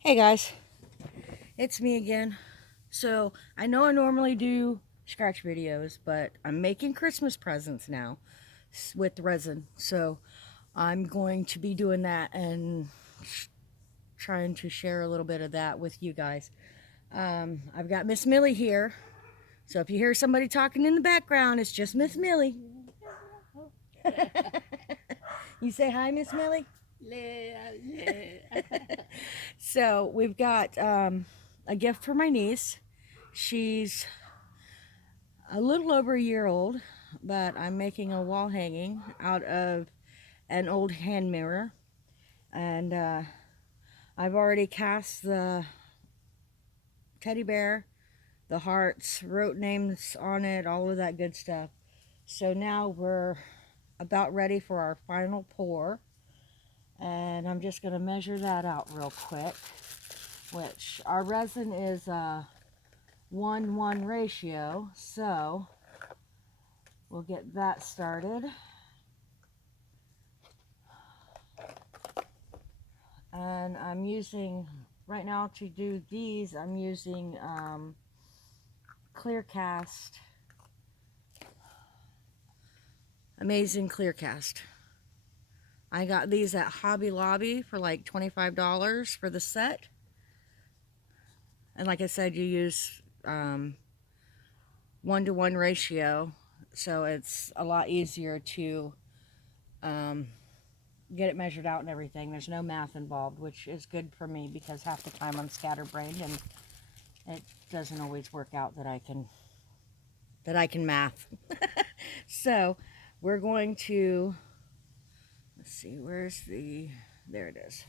Hey guys, it's me again. So I know I normally do scratch videos, but I'm making Christmas presents now with resin. So I'm going to be doing that and trying to share a little bit of that with you guys. I've got Miss Millie here. So if you hear somebody talking in the background, it's just Miss Millie. You say hi, Miss Millie? So we've got a gift for my niece. She's a little over a year old, but I'm making a wall hanging out of an old hand mirror. And I've already cast the teddy bear, the hearts, wrote names on it, all of that good stuff. So now we're about ready for our final pour. And I'm just going to measure that out real quick, which our resin is a 1:1 ratio. So we'll get that started. And I'm using, right now to do these, I'm using clear cast, amazing clear cast. I got these at Hobby Lobby for like $25 for the set. And like I said, you use 1:1 ratio, so it's a lot easier to get it measured out and everything. There's no math involved, which is good for me because half the time I'm scatterbrained and it doesn't always work out that I can math. So we're going to, let's see, where's the, there it is.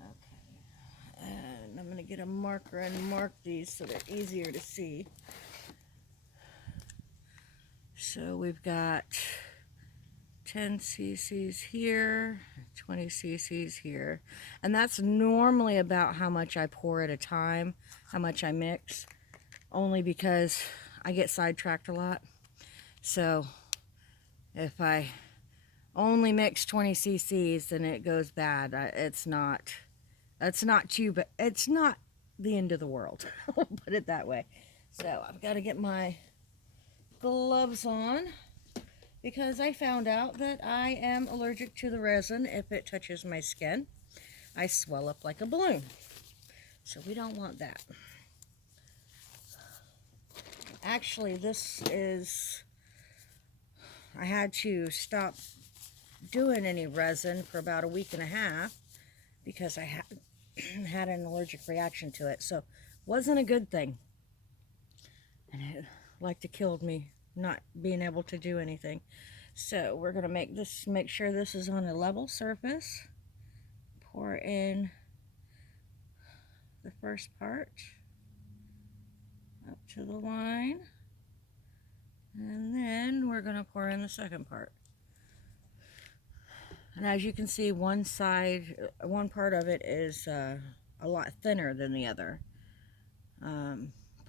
Okay, and I'm going to get a marker and mark these so they're easier to see. So we've got 10 cc's here, 20 cc's here, and that's normally about how much I pour at a time, how much I mix, only because I get sidetracked a lot. So if I only mix 20 cc's, then it goes bad. It's not, that's not too, but it's not the end of the world. I'll put it that way. So I've got to get my gloves on because I found out that I am allergic to the resin. If it touches my skin, I swell up like a balloon. So we don't want that. Actually, this is, I had to stop doing any resin for about a week and a half because I had an allergic reaction to it. So wasn't a good thing. And it like to killed me not being able to do anything. So we're going to make sure this is on a level surface. Pour in the first part up to the line. And then we're going to pour in the second part. And as you can see, one part of it is a lot thinner than the other.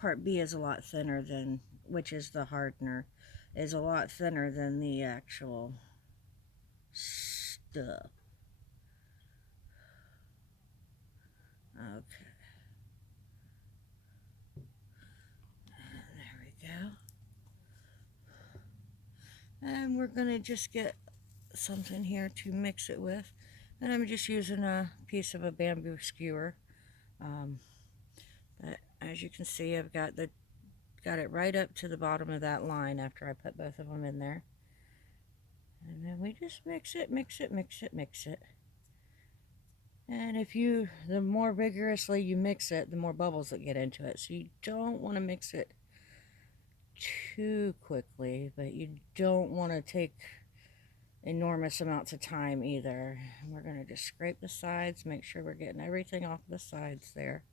Part B is a lot thinner than, which is the hardener, is a lot thinner than the actual stuff. Okay. There we go. And we're going to just get something here to mix it with. And I'm just using a piece of a bamboo skewer. But as you can see, I've got it right up to the bottom of that line after I put both of them in there. And then we just mix it, mix it, mix it, mix it. And the more vigorously you mix it, the more bubbles that get into it. So you don't want to mix it too quickly, but you don't want to take enormous amounts of time either. And we're going to just scrape the sides, make sure we're getting everything off the sides there.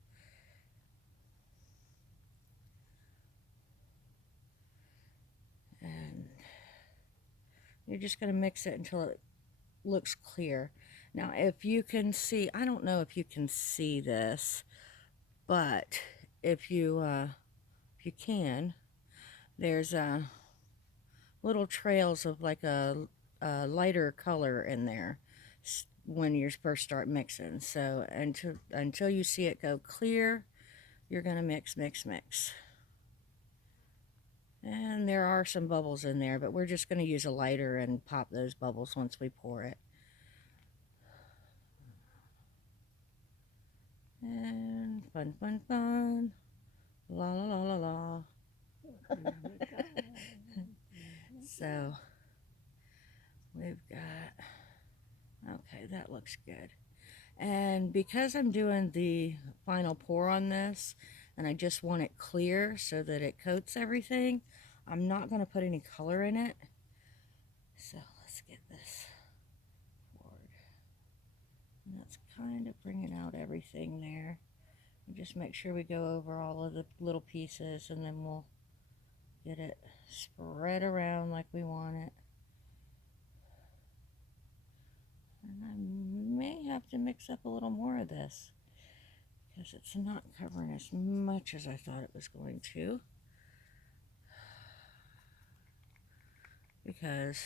And you're just going to mix it until it looks clear. Now, if you can see, I don't know if you can see this, but if you can, there's little trails of like a lighter color in there. when you first start mixing. So until you see it go clear, you're going to mix, mix, mix. And there are some bubbles in there, but we're just going to use a lighter and pop those bubbles once we pour it. And fun, fun, fun. La la la la la. So we've got, okay, that looks good. And because I'm doing the final pour on this, and I just want it clear so that it coats everything, I'm not going to put any color in it. So let's get this poured. And that's kind of bringing out everything there. And just make sure we go over all of the little pieces, and then we'll get it spread around like we want it. And I may have to mix up a little more of this because it's not covering as much as I thought it was going to. Because,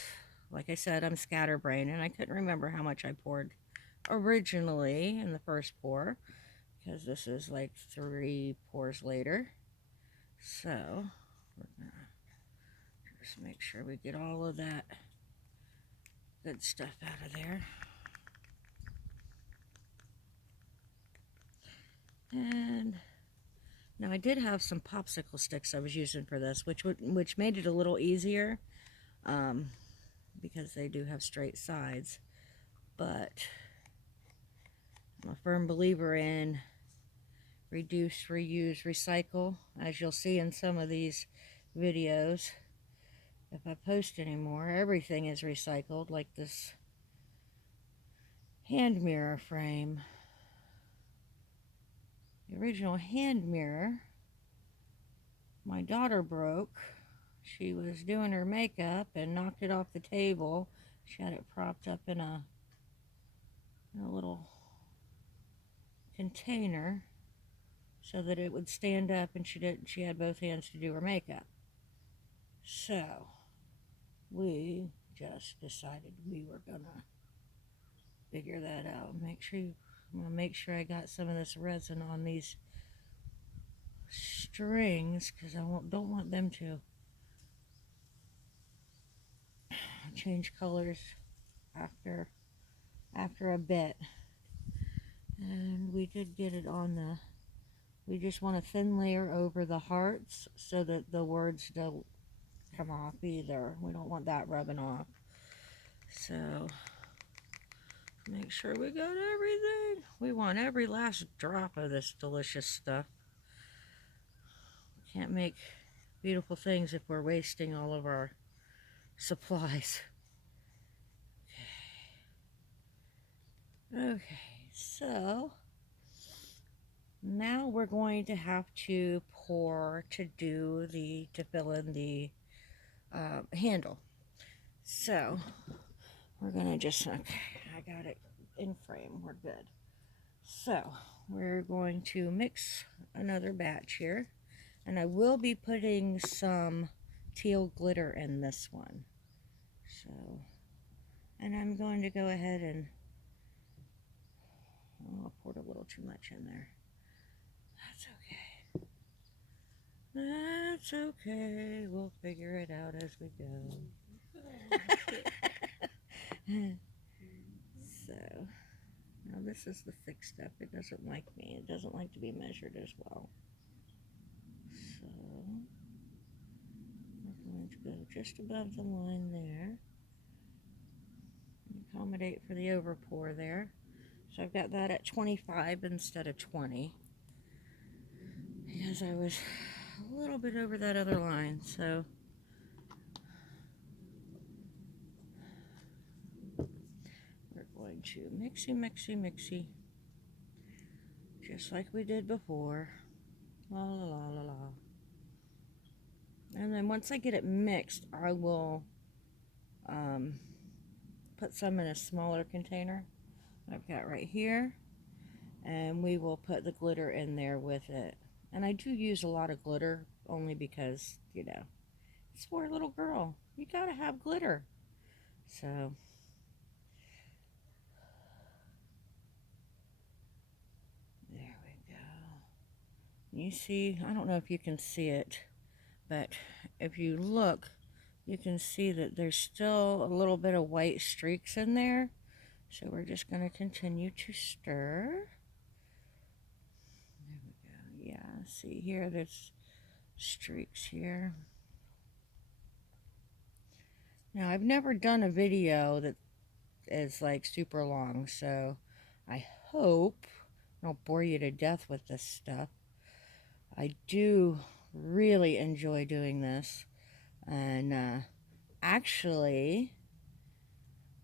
like I said, I'm scatterbrained, and I couldn't remember how much I poured originally in the first pour, because this is like 3 pours later. So we're gonna just make sure we get all of that good stuff out of there. And now I did have some popsicle sticks I was using for this, which made it a little easier, because they do have straight sides. But I'm a firm believer in reduce, reuse, recycle, as you'll see in some of these videos. If I post anymore, everything is recycled, like this hand mirror frame. The original hand mirror my daughter broke. She was doing her makeup and knocked it off the table. She had it propped up in a little container so that it would stand up, and she had both hands to do her makeup. So we just decided we were gonna figure that out. I'm gonna make sure I got some of this resin on these strings, because I don't want them to change colors after a bit. And we did get it on we just want a thin layer over the hearts so that the words don't come off either. We don't want that rubbing off. So make sure we got everything. We want every last drop of this delicious stuff. We can't make beautiful things if we're wasting all of our supplies. Okay, so now we're going to have to pour to fill in the handle. So we're gonna just, okay, I got it in frame, we're good. So we're going to mix another batch here, and I will be putting some teal glitter in this one. So, and I'm going to go ahead and, oh, I poured a little too much in there. That's okay. We'll figure it out as we go. So, now this is the thick stuff. It doesn't like me. It doesn't like to be measured as well. So, we're going to go just above the line there. Accommodate for the overpour there. So I've got that at 25 instead of 20. Because I was a little bit over that other line, so we're going to mixy, just like we did before. La la la la la. And then once I get it mixed, I will put some in a smaller container I've got right here, and we will put the glitter in there with it. And I do use a lot of glitter only because, you know, it's for a little girl. You gotta have glitter. So You see, I don't know if you can see it, but if you look, you can see that there's still a little bit of white streaks in there. So we're just going to continue to stir. There we go. Yeah, see here, there's streaks here. Now, I've never done a video that is like super long, so I hope I don't bore you to death with this stuff. I do really enjoy doing this, and actually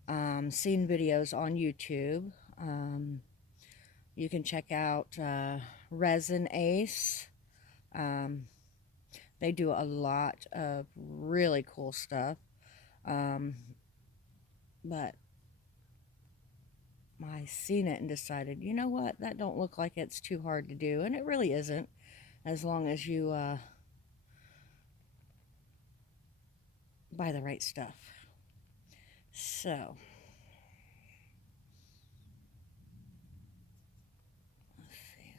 seen videos on YouTube. You can check out Resin Ace. They do a lot of really cool stuff. But I seen it and decided, you know what, that don't look like it's too hard to do, and it really isn't, as long as you buy the right stuff. So let's see,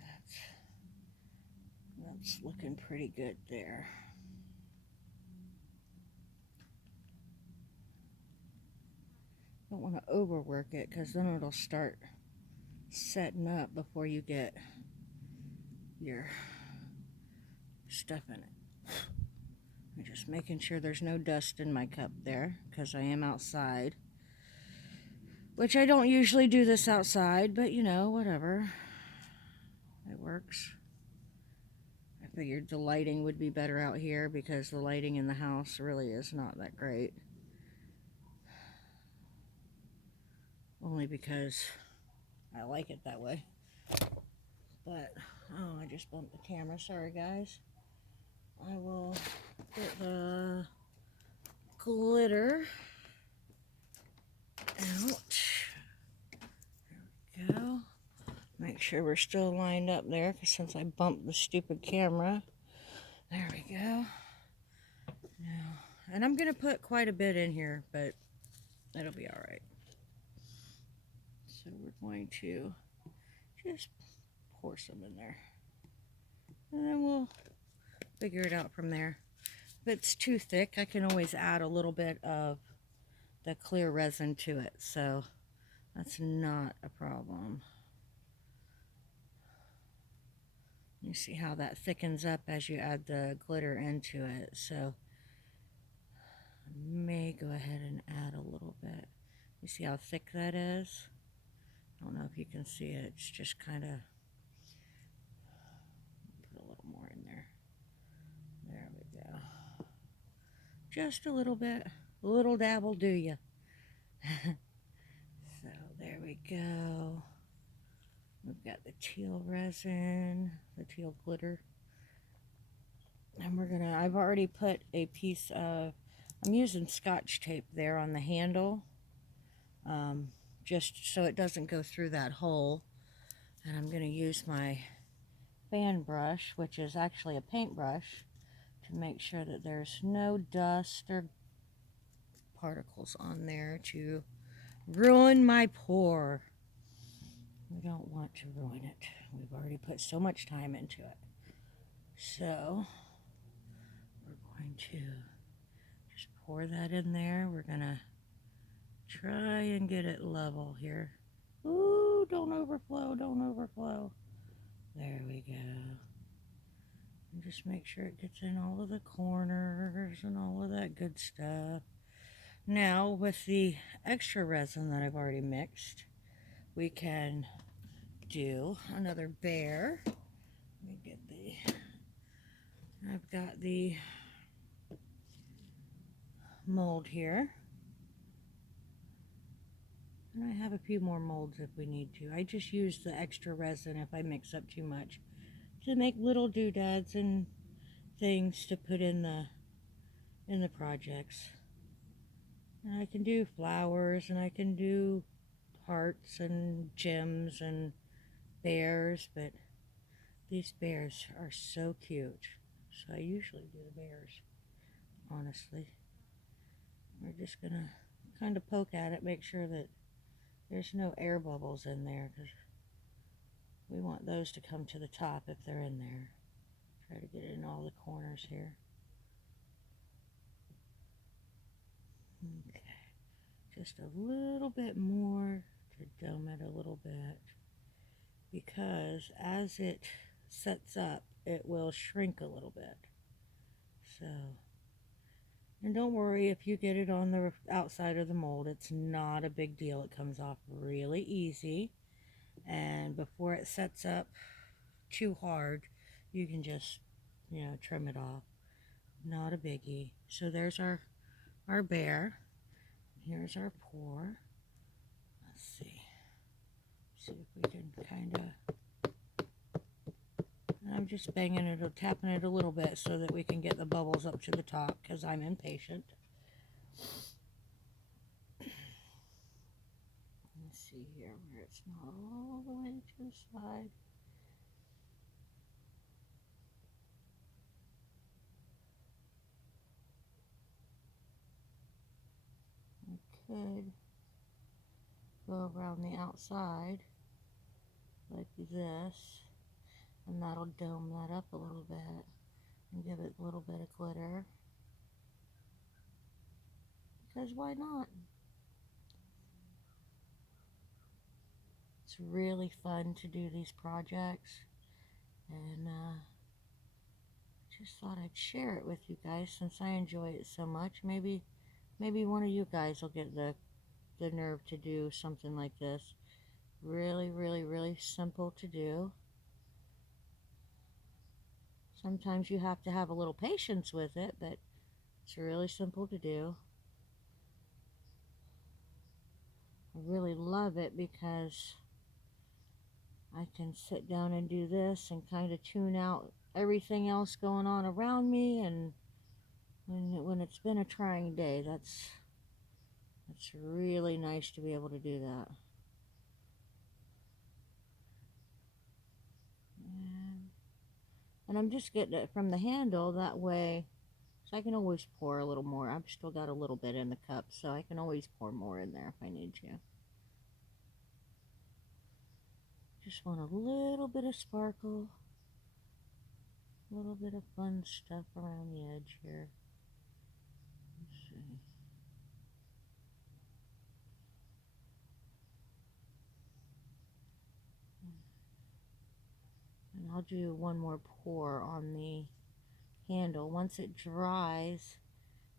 that's looking pretty good there. Don't want to overwork it, because then it'll start setting up before you get your stuff in it. I'm just making sure there's no dust in my cup there, because I am outside. Which I don't usually do this outside, but you know, whatever. It works. I figured the lighting would be better out here, because the lighting in the house really is not that great. Only because I like it that way. But, oh, I just bumped the camera. Sorry, guys. I will get the glitter out. There we go. Make sure we're still lined up there, because since I bumped the stupid camera. There we go. Now, and I'm going to put quite a bit in here, but it'll be all right. So we're going to just pour some in there. And then we'll figure it out from there. If it's too thick, I can always add a little bit of the clear resin to it. So that's not a problem. You see how that thickens up as you add the glitter into it. So I may go ahead and add a little bit. You see how thick that is? I don't know if you can see it. It's just kind of, put a little more in there. There we go. Just a little bit. A little dab will do you. So there we go. We've got the teal resin, the teal glitter. And we're gonna, I've already put a piece of, I'm using Scotch tape there on the handle. Just so it doesn't go through that hole. And I'm going to use my fan brush, which is actually a paintbrush, to make sure that there's no dust or particles on there to ruin my pour. We don't want to ruin it. We've already put so much time into it. So we're going to just pour that in there. We're going to try and get it level here. Ooh, don't overflow, don't overflow. There we go. And just make sure it gets in all of the corners and all of that good stuff. Now, with the extra resin that I've already mixed, we can do another bear. Let me get I've got the mold here. And I have a few more molds if we need to. I just use the extra resin if I mix up too much to make little doodads and things to put in the projects. And I can do flowers, and I can do hearts and gems and bears, but these bears are so cute. So I usually do the bears, honestly. We're just gonna kind of poke at it, make sure that there's no air bubbles in there, because we want those to come to the top if they're in there. Try to get it in all the corners here. Okay, just a little bit more to dome it a little bit, because as it sets up, it will shrink a little bit. So, and don't worry if you get it on the outside of the mold, it's not a big deal. It comes off really easy. And before it sets up too hard, you can just, trim it off. Not a biggie. So there's our bear. Here's our pour. Let's see. See if we can kind of, I'm just banging it or tapping it a little bit so that we can get the bubbles up to the top, because I'm impatient. Let's see here where it's not all the way to the side. I could go around the outside like this, and that'll dome that up a little bit and give it a little bit of glitter, because why not? It's really fun to do these projects, and just thought I'd share it with you guys since I enjoy it so much. Maybe one of you guys will get the nerve to do something like this. Really, really, really simple to do. Sometimes you have to have a little patience with it, but it's really simple to do. I really love it because I can sit down and do this and kind of tune out everything else going on around me, and when it's been a trying day, that's really nice to be able to do that. And I'm just getting it from the handle that way, so I can always pour a little more. I've still got a little bit in the cup, so I can always pour more in there if I need to. Just want a little bit of sparkle, a little bit of fun stuff around the edge here. Let's see. And I'll do one more pour on the handle once it dries,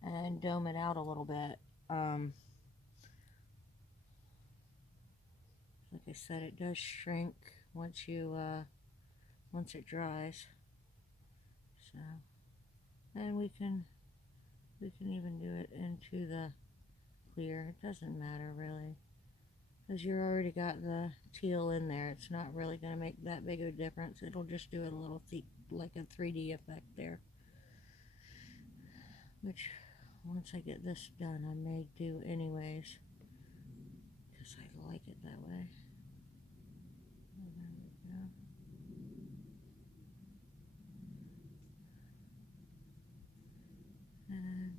and dome it out a little bit. Like I said, it does shrink once it dries. So, and we can even do it into the clear. It doesn't matter really, because you already got the teal in there. It's not really going to make that big of a difference. It'll just do it a little like a 3D effect there, which once I get this done I may do anyways, because I like it that way. Oh, there we go. And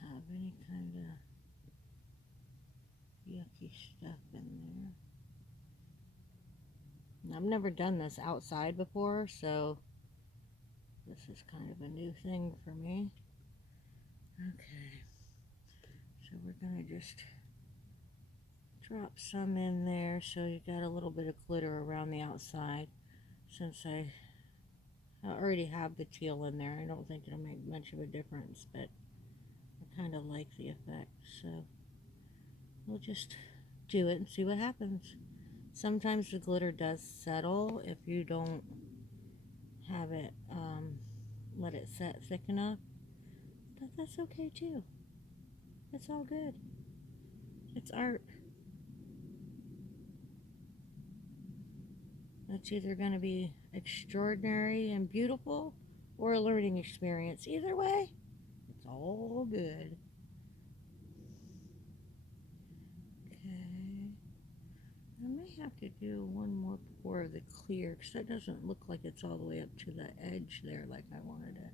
have any kind of yucky stuff in there. I've never done this outside before, so this is kind of a new thing for me. Okay, so we're gonna just drop some in there so you got a little bit of glitter around the outside. Since I already have the teal in there, I don't think it'll make much of a difference, but I kind of like the effect, so we'll just do it and see what happens. Sometimes the glitter does settle if you don't have it let it set thick enough, but that's okay too. It's all good. It's art. It's either going to be extraordinary and beautiful or a learning experience. Either way, it's all good. Okay. I may may have to do one more pour of the clear because that doesn't look like it's all the way up to the edge there like I wanted it.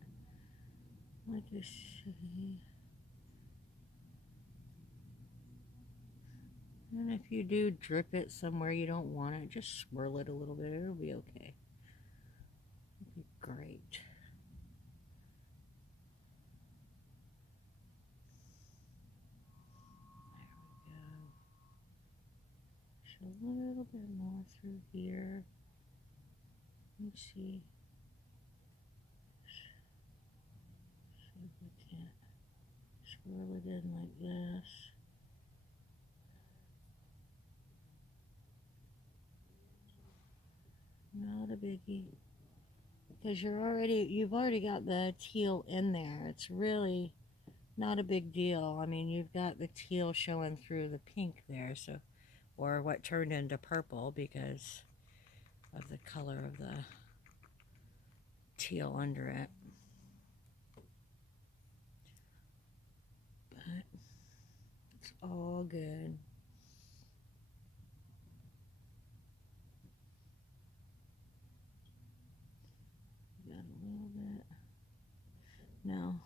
Like you see. And if you do drip it somewhere you don't want it, just swirl it a little bit. It'll be okay. It'll be great. There we go. Just a little bit more through here. Let me see. See if we can't swirl it in like this. Not a biggie. Because you've already got the teal in there. It's really not a big deal. I mean, you've got the teal showing through the pink there, so, or what turned into purple because of the color of the teal under it. But it's all good. Got a little bit. Now,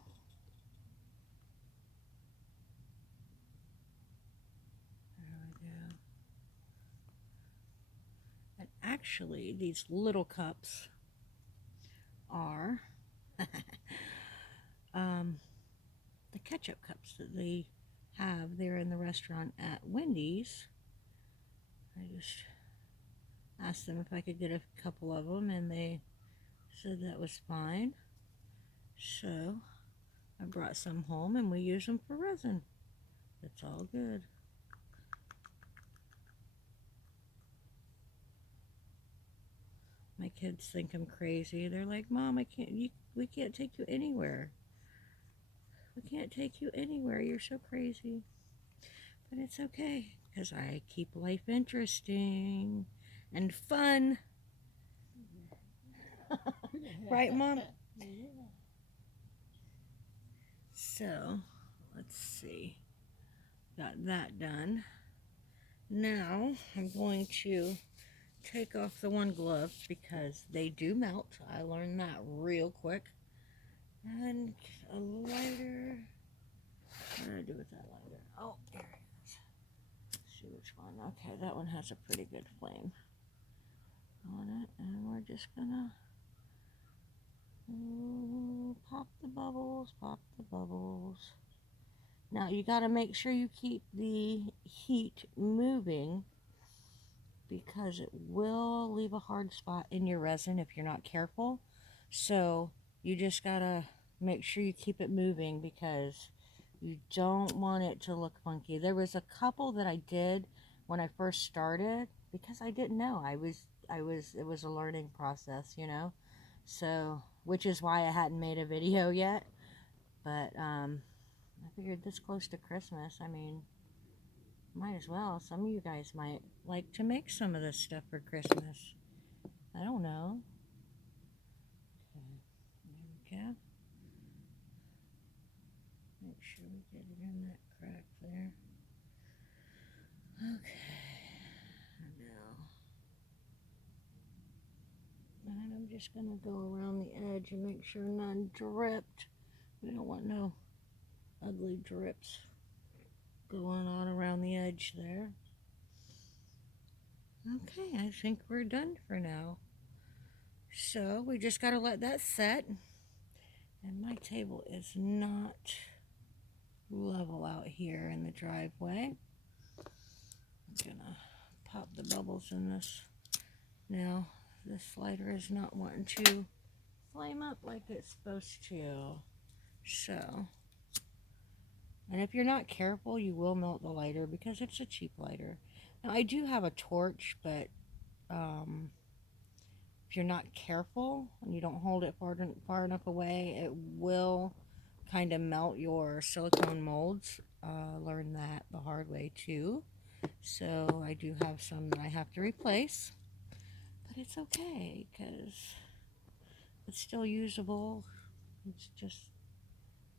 there we go. And actually, these little cups are the ketchup cups that they have there in the restaurant at Wendy's. I just asked them if I could get a couple of them, and they said that was fine. So I brought some home, and we use them for resin. It's all good. My kids think I'm crazy. They're like, "Mom, we can't take you anywhere. We can't take you anywhere. You're so crazy." But it's okay, because I keep life interesting and fun. Right, Mom? So, let's see. Got that done. Now, I'm going to take off the one glove because they do melt. I learned that real quick. And a lighter. What do I do with that lighter? Oh, there it is. Let's see which one. Okay, that one has a pretty good flame on it. And we're just gonna pop the bubbles, pop the bubbles. Now you got to make sure you keep the heat moving because it will leave a hard spot in your resin if you're not careful. So you just got to make sure you keep it moving because you don't want it to look funky. There was a couple that I did when I first started because I didn't know. It was a learning process, you know. So, which is why I hadn't made a video yet. But I figured this close to Christmas, I mean, might as well. Some of you guys might like to make some of this stuff for Christmas. I don't know. Okay, there we go. Make sure we get it in that crack there. Okay, now, and I'm just going to go around the edge and make sure none dripped. We don't want no ugly drips going on around the edge there. Okay, I think we're done for now. So we just got to let that set. And my table is not level out here in the driveway. I'm gonna pop the bubbles in this. Now, this lighter is not wanting to flame up like it's supposed to. So, and if you're not careful, you will melt the lighter because it's a cheap lighter. Now, I do have a torch, but if you're not careful and you don't hold it far enough away, it will kind of melt your silicone molds. Learned that the hard way too. So I do have some that I have to replace. But it's okay because it's still usable. It's just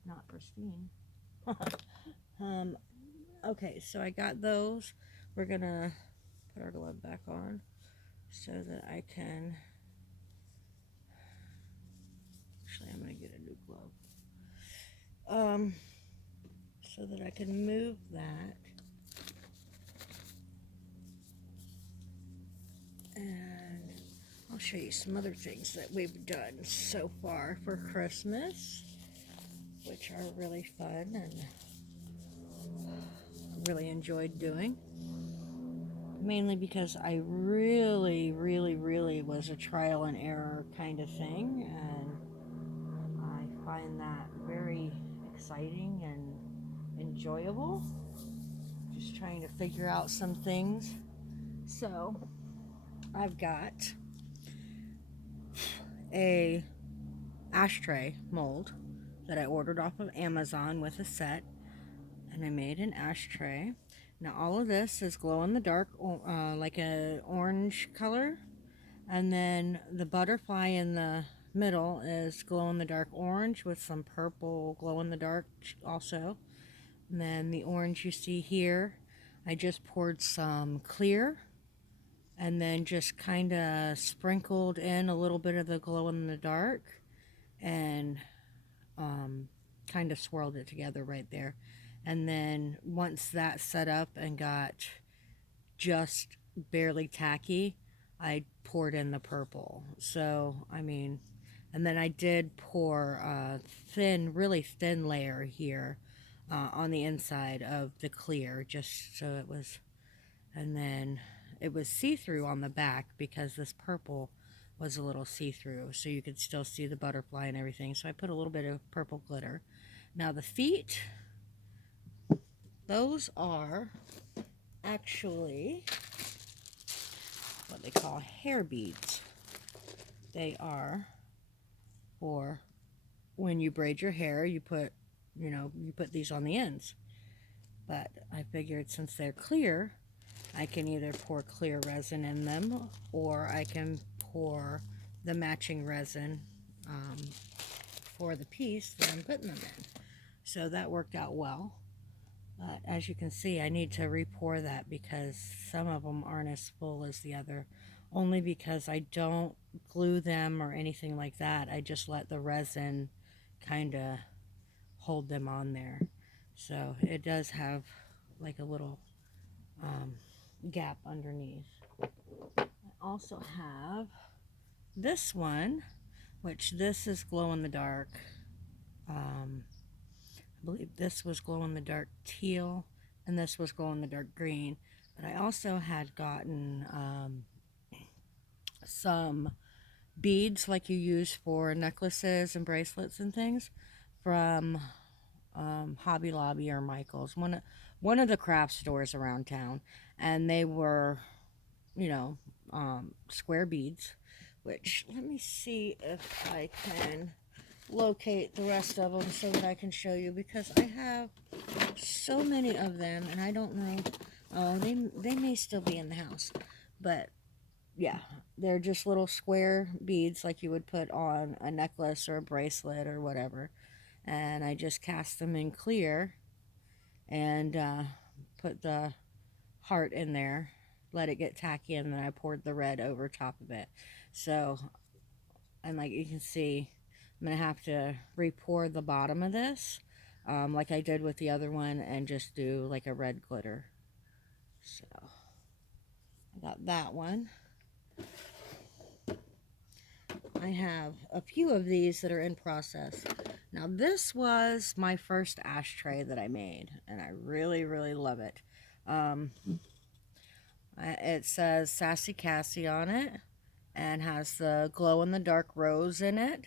not pristine. Okay, so I got those. We're going to put put our glove back on so that I can, actually I'm going to get a new glove, so that I can move that. And I'll show you some other things that we've done so far for Christmas, which are really fun and really enjoyed doing. Mainly because I really was a trial and error kind of thing, and I find that very exciting and enjoyable, just trying to figure out some things. So I've got a ashtray mold that I ordered off of Amazon with a set, and I made an ashtray. Now all of this is glow in the dark, like an orange color, and then the butterfly in the middle is glow in the dark orange with some purple glow in the dark also. And then the orange you see here, I just poured some clear and then just kind of sprinkled in a little bit of the glow in the dark and kind of swirled it together right there. And then once that set up and got just barely tacky, I poured in the purple. So I mean, and then I did pour a thin, really thin layer here on the inside of the clear, just so it was, and then it was see-through on the back because this purple was a little see-through, so you could still see the butterfly and everything. So I put a little bit of purple glitter. Now the feet, those are actually what they call hair beads. They are for when you braid your hair, you put, you put these on the ends. But I figured since they're clear, I can either pour clear resin in them, or I can pour the matching resin for the piece that I'm putting them in. So that worked out well. But as you can see, I need to re-pour that because some of them aren't as full as the other. Only because I don't glue them or anything like that. I just let the resin kind of hold them on there. So it does have like a little gap underneath. I also have this one, which this is glow in the dark. I believe this was glow in the dark teal, and this was glow in the dark green. But I also had gotten some beads like you use for necklaces and bracelets and things from Hobby Lobby or Michael's, one of the craft stores around town, and they were, square beads. Which, let me see if I can locate the rest of them so that I can show you, because I have so many of them and I don't know. Oh, they may still be in the house, but yeah, they're just little square beads like you would put on a necklace or a bracelet or whatever. And I just cast them in clear and put the heart in there, let it get tacky, and then I poured the red over top of it. So, and like you can see, I'm going to have to re-pour the bottom of this like I did with the other one, and just do like a red glitter. So I got that one. I have a few of these that are in process. Now this was my first ashtray that I made, and I really love it. It says Sassy Cassie on it and has the glow in the dark rose in it,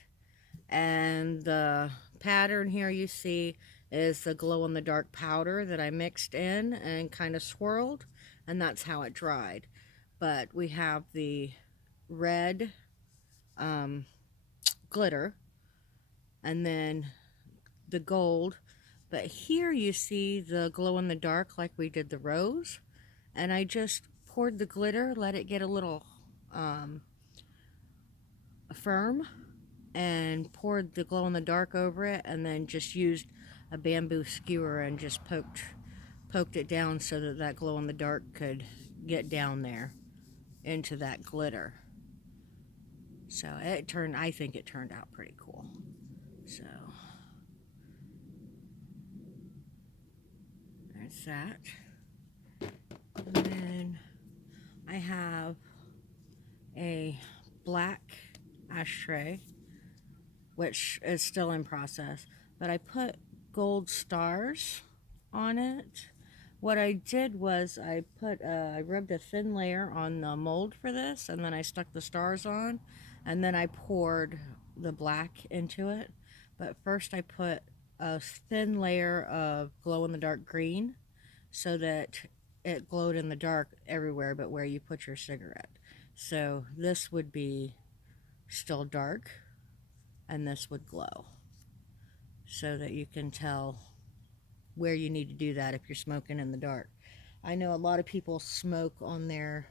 and the pattern here you see is the glow in the dark powder that I mixed in and kind of swirled, and that's how it dried. But we have the red glitter and then the gold, but here you see the glow in the dark like we did the rose, and I just poured the glitter, let it get a little firm, and poured the glow in the dark over it, and then just used a bamboo skewer and just poked it down so that that glow in the dark could get down there into that glitter. So I think it turned out pretty cool. So there's that. And then I have a black ashtray, which is still in process, but I put gold stars on it. What I did was I rubbed a thin layer on the mold for this, and then I stuck the stars on, and then I poured the black into it. But first I put a thin layer of glow-in-the-dark green so that it glowed in the dark everywhere but where you put your cigarette. So this would be still dark, and this would glow, so that you can tell where you need to do that if you're smoking in the dark. I know a lot of people smoke on their,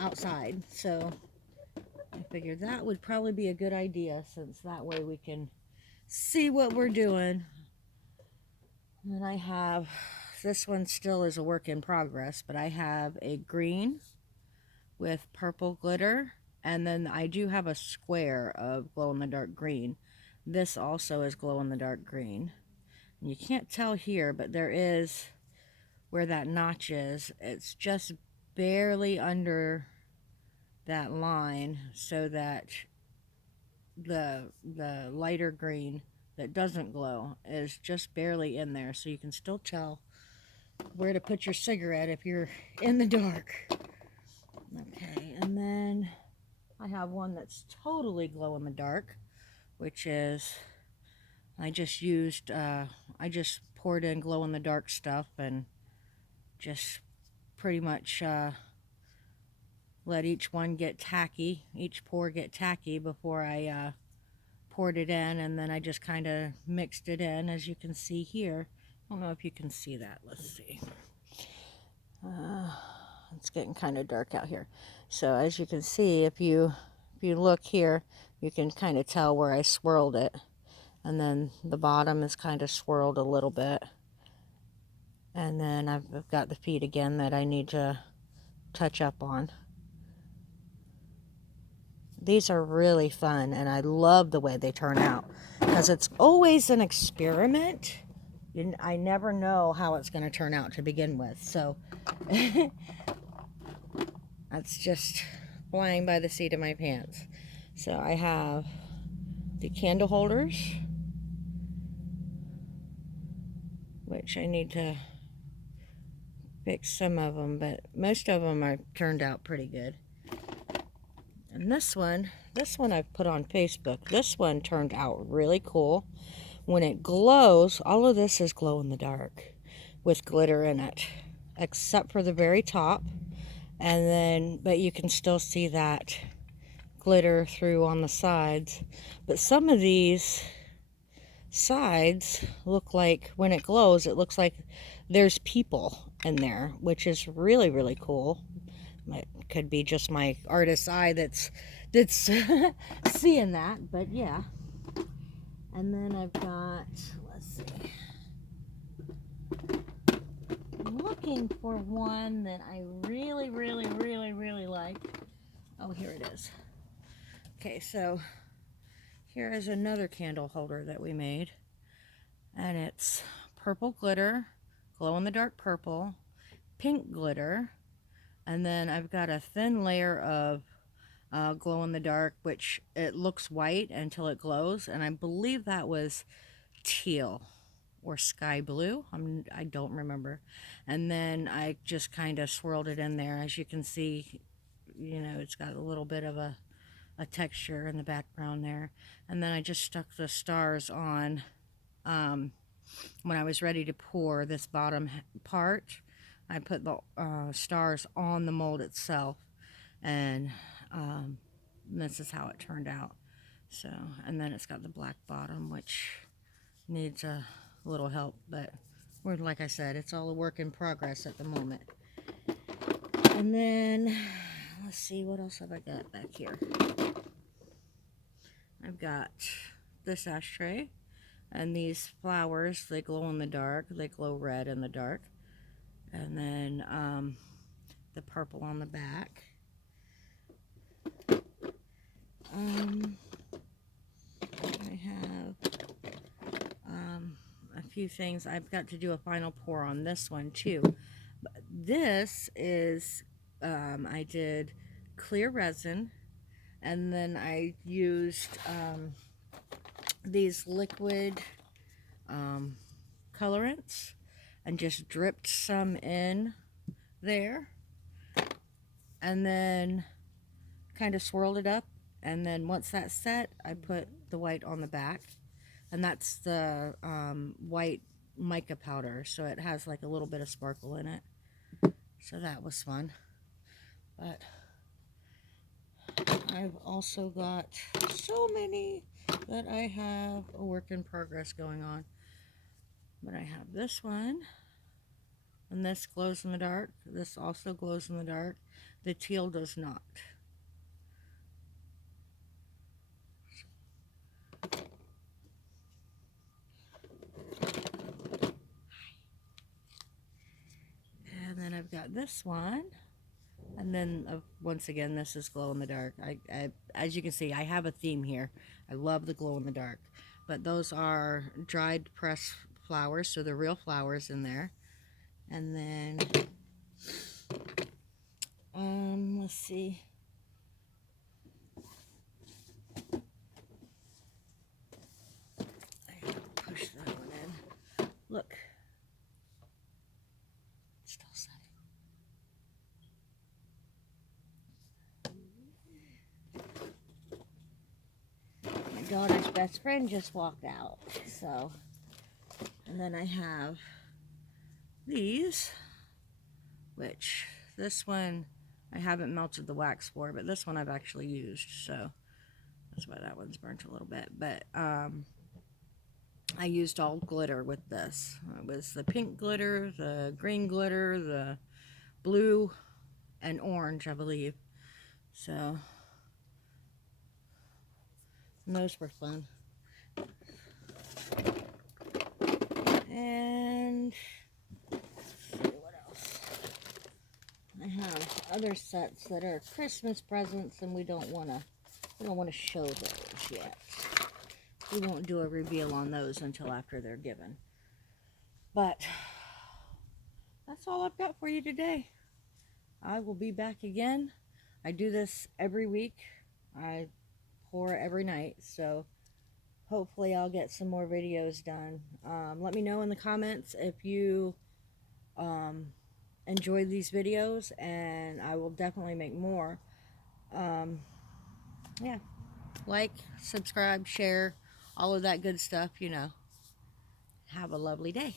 outside, so I figured that would probably be a good idea, since that way we can see what we're doing. And I have, this one still is a work in progress, but I have a green with purple glitter, and then I do have a square of glow-in-the-dark green. This also is glow-in-the-dark green. And you can't tell here, but there is, where that notch is, it's just barely under that line, so that the lighter green that doesn't glow is just barely in there, so you can still tell where to put your cigarette if you're in the dark. Okay, and then I have one that's totally glow in the dark, which is, I just poured in glow in the dark stuff and just pretty much let each one get tacky, each pour get tacky before I poured it in, and then I just kind of mixed it in, as you can see here. I don't know if you can see that. Let's see. It's getting kind of dark out here. So as you can see, if you look here, you can kind of tell where I swirled it. And then the bottom is kind of swirled a little bit. And then I've got the feet again that I need to touch up on. These are really fun, and I love the way they turn out, because it's always an experiment. I never know how it's going to turn out to begin with. So that's just flying by the seat of my pants. So I have the candle holders, which I need to fix some of them, but most of them are turned out pretty good. And this one I've put on Facebook. This one turned out really cool. When it glows, all of this is glow in the dark with glitter in it, except for the very top. And then, but you can still see that glitter through on the sides. But some of these sides look like, when it glows, it looks like there's people in there, which is really, really cool. It could be just my artist's eye that's seeing that, but yeah. And then I've got, let's see, I'm looking for one that I really, really, really, really like. Oh, here it is. Okay, so here is another candle holder that we made, and it's purple glitter, glow-in-the-dark purple, pink glitter, and then I've got a thin layer of glow-in-the-dark, which it looks white until it glows, and I believe that was teal or sky blue. I don't remember. And then I just kind of swirled it in there. As you can see, it's got a little bit of a texture in the background there. And then I just stuck the stars on when I was ready to pour this bottom part. I put the stars on the mold itself, and this is how it turned out. So, and then it's got the black bottom, which needs a little help, but like I said, it's all a work in progress at the moment. And then let's see, what else have I got back here? I've got this ashtray, and these flowers, they glow in the dark. They glow red in the dark. And then the purple on the back. I have a few things. I've got to do a final pour on this one too. This is, I did clear resin, and then I used these liquid colorants and just dripped some in there, and then kind of swirled it up, and then once that's set, I put the white on the back, and that's the white mica powder, so it has like a little bit of sparkle in it. So that was fun. But I've also got so many that I have a work in progress going on. But I have this one, and this glows in the dark. This also glows in the dark. The teal does not. And then I've got this one. And then once again, this is glow in the dark. As you can see, I have a theme here. I love the glow in the dark. But those are dried pressed flowers, so they're real flowers in there. And then, let's see. I have to push that one in. Look. It's still setting. My daughter's best friend just walked out, so. And then I have these, which this one I haven't melted the wax for, but this one I've actually used, so that's why that one's burnt a little bit. But I used all glitter with this. It was the pink glitter, the green glitter, the blue, and orange, I believe. So, and those were fun. And let's see what else. I have other sets that are Christmas presents, and we don't want to show those yet. We won't do a reveal on those until after they're given. But that's all I've got for you today. I will be back again. I do this every week. I pour every night, so hopefully I'll get some more videos done. Let me know in the comments if you enjoy these videos, and I will definitely make more. Yeah, like, subscribe, share, all of that good stuff, you know. Have a lovely day.